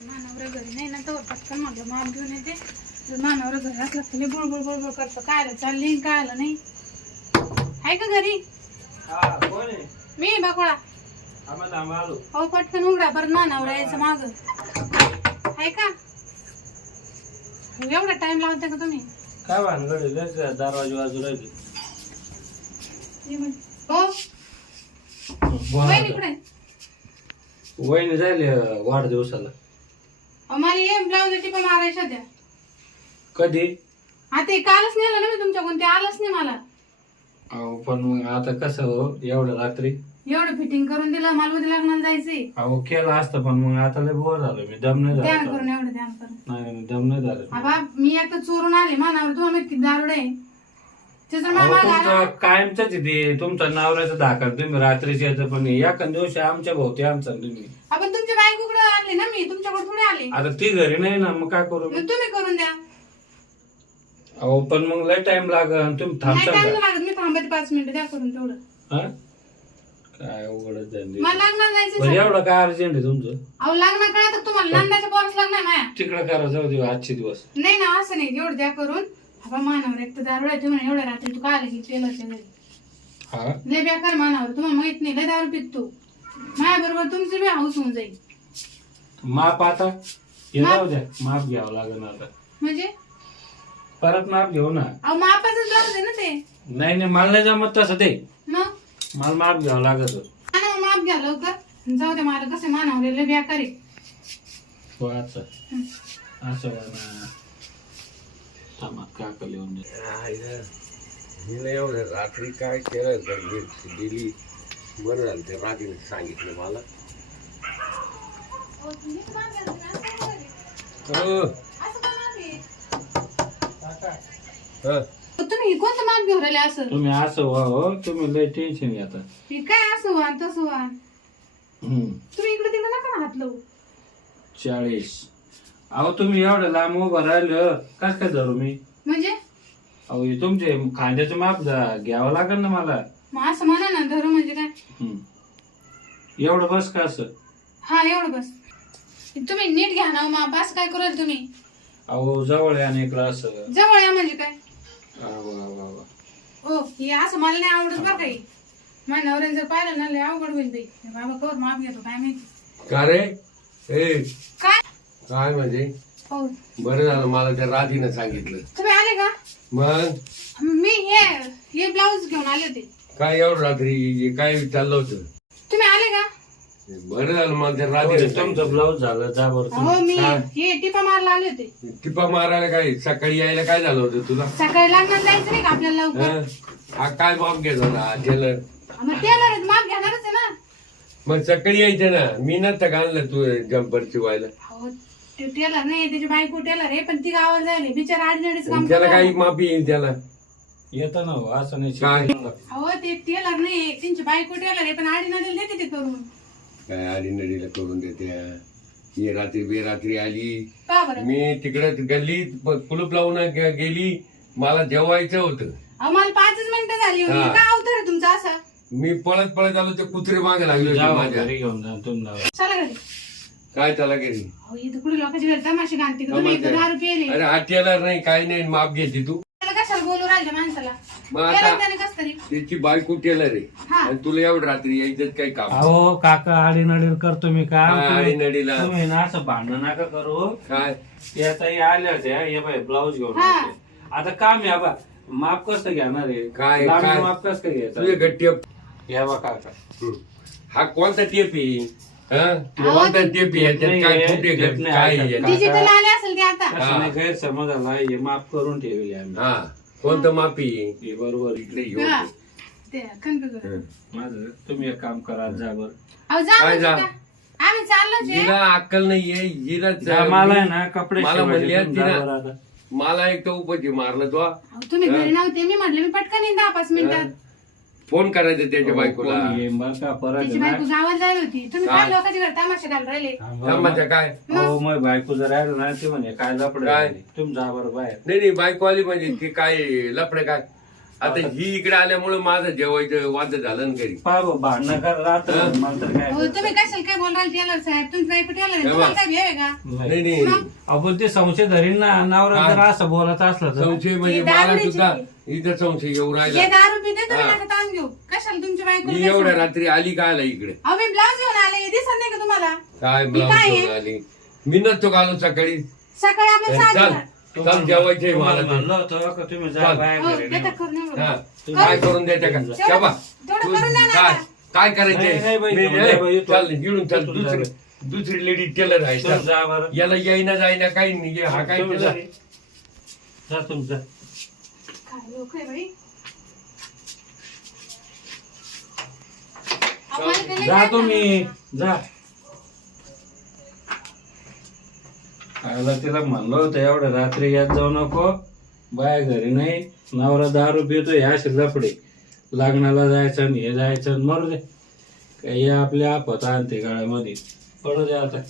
मानवरा घरी नाही ना तर पटकन म्हटलं माप घेऊन येते. मानवरा घरी असला तर बुळबुळ बुळबुळ करतो. काय आलं चालली काय आलं नाही. आहे का घरी? मी बाकोळा. हो पटकन उघडा परत मानवरा यायचं माग. आहे का? एवढा टाइम लावता का तुम्ही? काय भानगड दरवाजा बाजू राहिली. हो वहिनी कुठे? वहिनी जायले वाढदिवसाला. मला ये ब्लाऊज टिपा मारायच्या होत्या. कधी? आता कालच नेलं ना मी तुमच्याकडून. ते आलंच नाही मला. अहो पण मग आता कसं हो एवढं रात्री एवढं फिटिंग करून दिलं. मला उद्या लग्नाला जायचंय. अहो केलं असतं पण मग आता लय बोर झालं मी. दम नाही ध्यान झालं. करून एवढं ध्यान करून. नाही दम नाही झालं. बाबा मी आता चोरून आले मानावर. तुम्हाला किती दारुड आहे. त्याचं अहो, मला तुमचं कायमच ते तुमचा नवऱ्याचं धाकर तुम्ही रात्रीचे यायचं पण एका दिवशी आमच्या भोवती आमचा तुम्ही. आपण तुमच्या बायकोकडे आणले ना मी. तुमच्याकडे थोडे आले. आता ती घरी नाही ना मग काय करू मी? मग तुम्ही करून द्या. अहो पण मग लय टाइम लागल. तुम्ही नाही थांबता टाइम का? लागत. मी थांबते 5 मिनिटं. द्या करून तेवढं. हा? काय अवघडच झाली. मला लग्नाला बरं जायचं. एवढं काय अर्जंट आहे तुमचं? अहो लग्न काय तर तुम्हाला नंदाच्या पोरच लग्न आहे माया. तिकडे करा जाऊ दे आजचे दिवस. नाही ना असं नाही. एवढं द्या करून. बाबा मानावर एक तर दारुड आहे. तुम्ही एवढ्या रात्री तू काय आले की टेलरच्या घरी. हा लय बेकार मानावर. तुम्हाला माहित नाही. लय दारू पित तू. माझ्या बरोबर तुमची बी हाऊस होऊन जाईल. माप आता हे जाऊ द्या. माप घ्यावं लागेल आता. म्हणजे परत माप घेऊ ना. अहो मापाचं ब्लाऊज आहे ना ते. नाही नाही मला नाही जमत तसं ते. मग मला माप घ्यावं लागत. आणि मग माप घ्या लवकर. जाऊ दे मला कसं मानावर लय बेकार आहे. हो असं असं ना थांबा काका लिहून दे. मी एवढं रात्री काय केलं तर दिली बरं झालं. ते रात्रीने सांगितलं मला. तुम्ही कोणतं माप घेऊन राहिले असं? तुम्ही असं व्हा हो. तुम्ही लय टेन्शन घेता. हे काय असं व्हा तसं व्हा. हम्म. तुम्ही इकडे तिकडे नका ना हात लावू. 40. अहो तुम्ही एवढं लांब उभं राहिलं कस काय धरू मी? म्हणजे अहो हे तुमचे खांद्याचं माप घ्यावं लागेल ना मला. मग असं म्हणा ना. धरू म्हणजे काय? हम्म. एवढं बस का असं? हा एवढं बस. तुम्ही नीट घ्या ना माप. असं काय कराल तुम्ही? अहो जवळ या इकडं असं. जवळ या म्हणजे काय? वा वा वा वा. हो हे असं मला नाही आवडत बरं काही. माझ्या नवऱ्याने जर पाहिलं ना लय अवघड होईल बाई. बाबा कवर माप घेतो काय माहिती. का रे? ए काय काय म्हणजे? हो बरं झालं मला त्या राधीनं सांगितलं. तुम्ही आले का? मग मी हे ब्लाऊज घेऊन आले होते. काय एवढं रात्री काय चाललं होतं? तुम्ही आले का? बरं झालं मला त्या राधीनं तुमचं ब्लाऊज झालं जा बरं हो तुम्ही. मी हे टिपा मारला आले होते. टिपा मारायला काय सकाळी यायला काय झालं होतं तुला? सकाळी लग्नात जायचं नाही का आपल्याला लवकर? हं? हा काय माप घेत होता टेलर? मग टेलर माप घेणारच आहे ना. मग सकाळी यायचं ना. मी नसतं का आणलं तू जम्पर शिवायला? हो ते टेलर नाही. त्याची बायको टेलर आहे पण ती गावाला जायले. बिचारा आडनडीच काम त्याला करतो. काही मापी येईल त्याला? येतं ना हो, असं नाही काय? हो ते टेलर नाही. त्यांची बायको टेलर आहे पण आडनडीला देते ते करून. काय आडी नडीला करून देते. ये रात्री बेरात्री आली. का बरं? मी तिकडे गल्लीत कुलूप लावून गेली. मला जेवायचं होतं. अहो मला 5च मिनिटं झाली होती. हा. काय अवतार आहे तुमचा असा? मी पळत पळत आलो. ते कुत्रे मागे लागले होते जा माझ्या. घरी घेऊन जा तुम्ही जाऊ. चला घरी. काय त्याला गेली? अहो इथं कुठे लोकांची घरी तमाशे घालते का तुम्ही? इथं दारू पिले. अरे हा टेलर नाही काही नाही माप घ्यायची तू. त्याला कशाला बोलू राहिल्या माणसाला? मग केलं आता त्याने कस तरी. त्याची बायको टेलर आहे. हा. आणि तुला एवढं रात्री यायचं काही काम? अहो काका आडीनडील करतो मी काम. काय आडी नडीला? तुम्ही ना असं भांडण नका करू. काय त्या ताई आल्या होत्या. हे बाय ब्लाऊज घेऊन हा. आले. आता काम या बा माप कसं घेणार आहे? काय लांबी काय माप कसं घ्यायचं? तुझे गट्टी या बा काका. हा कोणता टेप आहे? हं? कोणता टेप आहे? याच्यात काय नाही, कुठे टेप नाही, काय ऐका. आहे? डिजिटल आले असेल ते आता. असं नाही गैरसमज आला. हे माप करून ठेवले आम्ही. हा कोणतं मापी आहे? हे बरोबर. इकडे हा. येऊ. ते कन्फ्युजन. हं. माझं तुम्ही एक काम करा जा बर. अहो जा काय म्हणजे जा? काय? आम्ही चाललोच आहे. हिला अक्कल नाहीये. हिला मला आहे ना कपडे मला शिवायचे. म्हणली तुम्ही जा तिला- बरं आता. मला एक तर उपजी मारलं तो. अहो, तुम्ही घरी नव्हते. मी म्हटलं मी पटकन येईन 10-5 मिनिटात. फोन करायचं त्याच्या बायकोला. कोण ये बरं का परत त्याची आहे बायको ना. गावात जायला होती. तुम्ही काय? काय लोकांची घरी तमाशे घालून राहिले? थांबाच्या काय? हो मग बायको जर राहिलं ना ते म्हणे काय लपड काय? तुम्ही जा बरं बाहेर. नाही नाही बायको आली म्हणजे ती काय लफडे काय? आता ही इकडे आल्यामुळे माझं जेवायचं वाद झालं ना घरी. पाय भांडणं कर राहत मला तर काय हो, तुम्ही कशाला काय बोलाल टेलर साहेब? तुमची बायको टेलर आहे, तुम्हाला काय भेव आहे का? नाही नाही आपण ते संशय धरीन ना नवरा जर असं बोलायचं असलं तर संशय म्हणजे ही मला दारूची सुद्धा ती. इथं संशय येऊ राहिला. हे दारू पिते तुम्ही हा. नका ताण घेऊ. कशाला तुमच्या बायको? मी एवढ्या रात्री आली काय आला इकडे? अहो मी ब्लाऊज घेऊन आले, हे दिसत नाही का तुम्हाला? काय मी ब्लाऊज काय घेऊन आहे? आली? मी नसतो घालून सकाळी. सकाळी आपल्या चल साजीला. चल जेवायचंय मला ते. म्हणलं होतं का तुम्ही जा चाल. बाहेर हो, घरी देता नाही. करून नाही हा. बरोबर. काय करून द्यायचं का तेवढं- शाबा. तेवढं तू करून द्या ना काय आता. काय नाही, नाही करायचंय बाई, मी- नाही बाई, येतो. चल इकडून चल येतो, जा दुसरी लेडी टेलर आहे तुम्ही चल. जा बरं याला येईना जाईना काही नाही हा काय तुम्ही टेलर जा. आहे? जा तुमचं काय लोक आहे बाई. अहो, मला ते लई जा काय तुम्ही सांगू जा आयला तिला म्हणलं होतं एवढ्या रात्री यात जाऊ नको बाय घरी नाही नवरा दारू पितोय असे लफडे लग्नाला जायचं आणि हे जायचं आणि मरू दे काही आपल्या आपत आणते गाळ्यामध्ये पडू दे आता